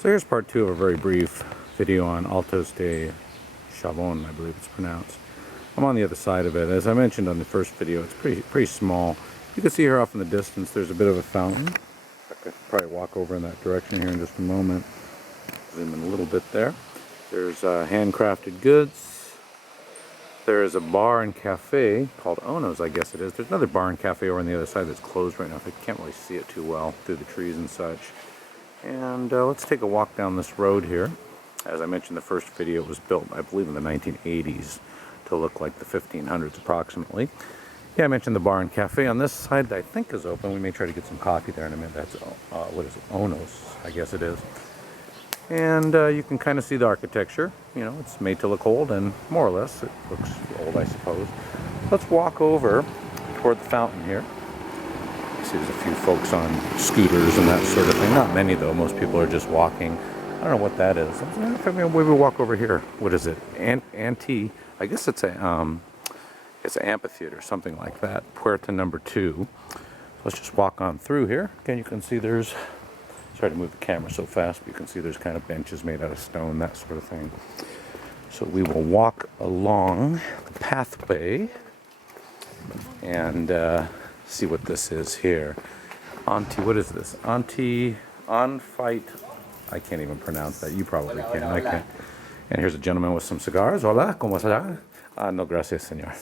So here's part two of a very brief video on Altos de Chavon, I believe it's pronounced. I'm on the other side of it. As I mentioned on the first video, it's pretty small. You can see here off in the distance there's a bit of a fountain. I could probably walk over in that direction here in just a moment. Zoom in a little bit there. There's handcrafted goods. There's a bar and cafe called Ono's, I guess it is. There's another bar and cafe over on the other side that's closed right now. I can't really see it too well through the trees and such. And let's take a walk down this road here. As I mentioned, the first video was built, I believe, in the 1980s to look like the 1500s approximately. Yeah, I mentioned the bar and cafe on this side that I think is open. We may try to get some coffee there in a minute. That's, what is it? Ono's, I guess it is. And you can kind of see the architecture. You know, it's made to look old, and more or less it looks old, I suppose. Let's walk over toward the fountain here. See, there's a few folks on scooters and that sort of thing. Not many, though. Most people are just walking. I don't know what that is. Maybe we walk over here. What is it? I guess it's an amphitheater, something like that. Puerta number 2. Let's just walk on through here. Again, you can see there's... Sorry to move the camera so fast, but you can see there's kind of benches made out of stone, that sort of thing. So we will walk along the pathway and see what this is here. What is this? On-fight. I can't even pronounce that. You probably can. I can't. And here's a gentleman with some cigars. Hola, ¿cómo está? No, gracias, señor.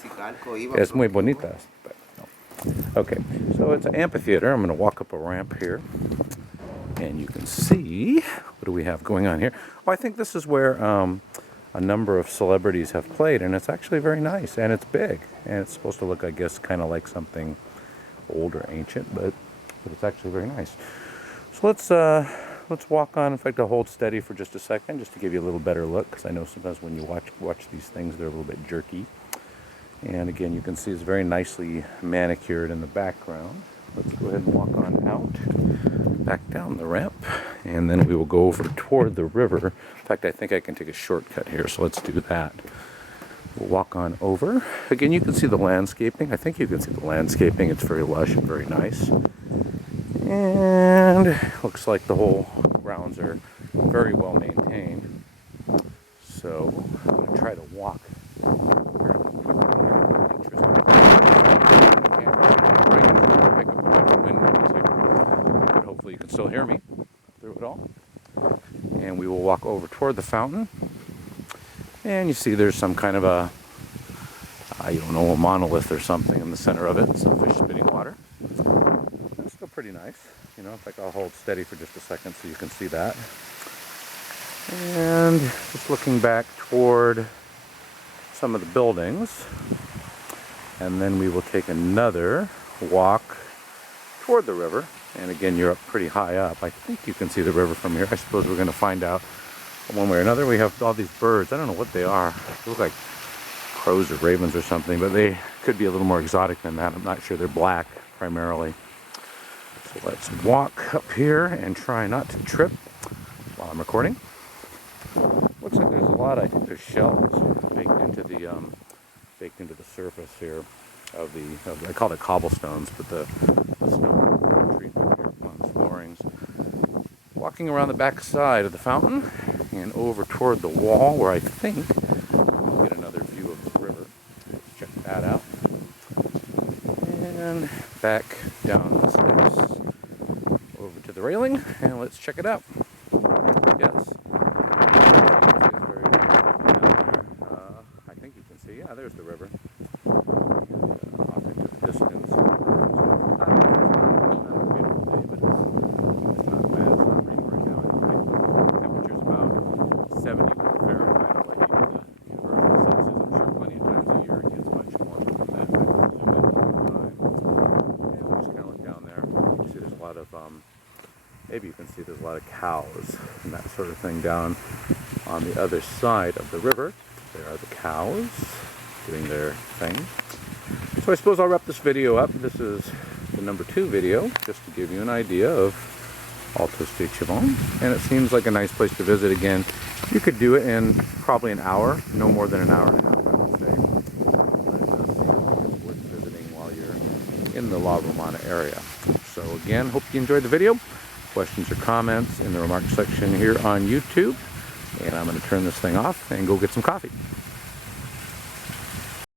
Es muy bonita. But no. Okay, so it's an amphitheater. I'm going to walk up a ramp here. And you can see, what do we have going on here? Oh, I think this is where a number of celebrities have played, and it's actually very nice, and it's big. And it's supposed to look, I guess, kind of like something old or ancient, but it's actually very nice. So let's walk on. In fact, I'll hold steady for just a second, just to give you a little better look, because I know sometimes when you watch these things, they're a little bit jerky. And again, you can see it's very nicely manicured in the background. Let's go ahead and walk on out, back down the ramp, and then we will go over toward the river. In fact, I think I can take a shortcut here, so let's do that. We'll walk on over. Again, you can see the landscaping. I think you can see the landscaping. It's very lush and very nice. And looks like the whole grounds are very well maintained. So I'm going to try to walk fairly quickly here. Interesting. But hopefully you can still hear me through it all. And we will walk over toward the fountain. And you see there's some kind of a, I don't know, a monolith or something in the center of it. Some fish spitting water. It's still pretty nice. You know, in fact, I'll hold steady for just a second so you can see that. And just looking back toward some of the buildings. And then we will take another walk toward the river. And again, you're up pretty high up. I think you can see the river from here. I suppose we're going to find out one way or another. We have all these birds. I don't know what they are. They look like crows or ravens or something, but they could be a little more exotic than that. I'm not sure. They're black primarily. So let's walk up here and try not to trip while I'm recording. Looks like there's a lot. I think there's shells baked into the surface here of I call it cobblestones, but the stone treatment here on the floorings. Walking around the back side of the fountain and over toward the wall where I think we'll get another view of the river. Let's check that out. And back down the steps over to the railing, and let's check it out. Yes. I think you can see, yeah, there's the river. Off into the distance. It's not a beautiful day, but it's not bad. It's not raining right now anyway. The temperature's about 71 Fahrenheit. I'll let you do the conversion to Celsius. I'm sure plenty of times a year it gets much warmer than that. I can zoom in all the time. And we'll just kind of look down there. You see there's a lot of, maybe you can see there's a lot of cows and that sort of thing down on the other side of the river. There are the cows doing their thing. So I suppose I'll wrap this video up. This is the number 2 video, just to give you an idea of Altos de Chavon. And it seems like a nice place to visit. Again, you could do it in probably an hour, no more than an hour and a half, I would say. But it does seem like it's worth visiting while you're in the La Romana area. So again, hope you enjoyed the video. questions or comments in the remarks section here on YouTube. And I'm going to turn this thing off and go get some coffee.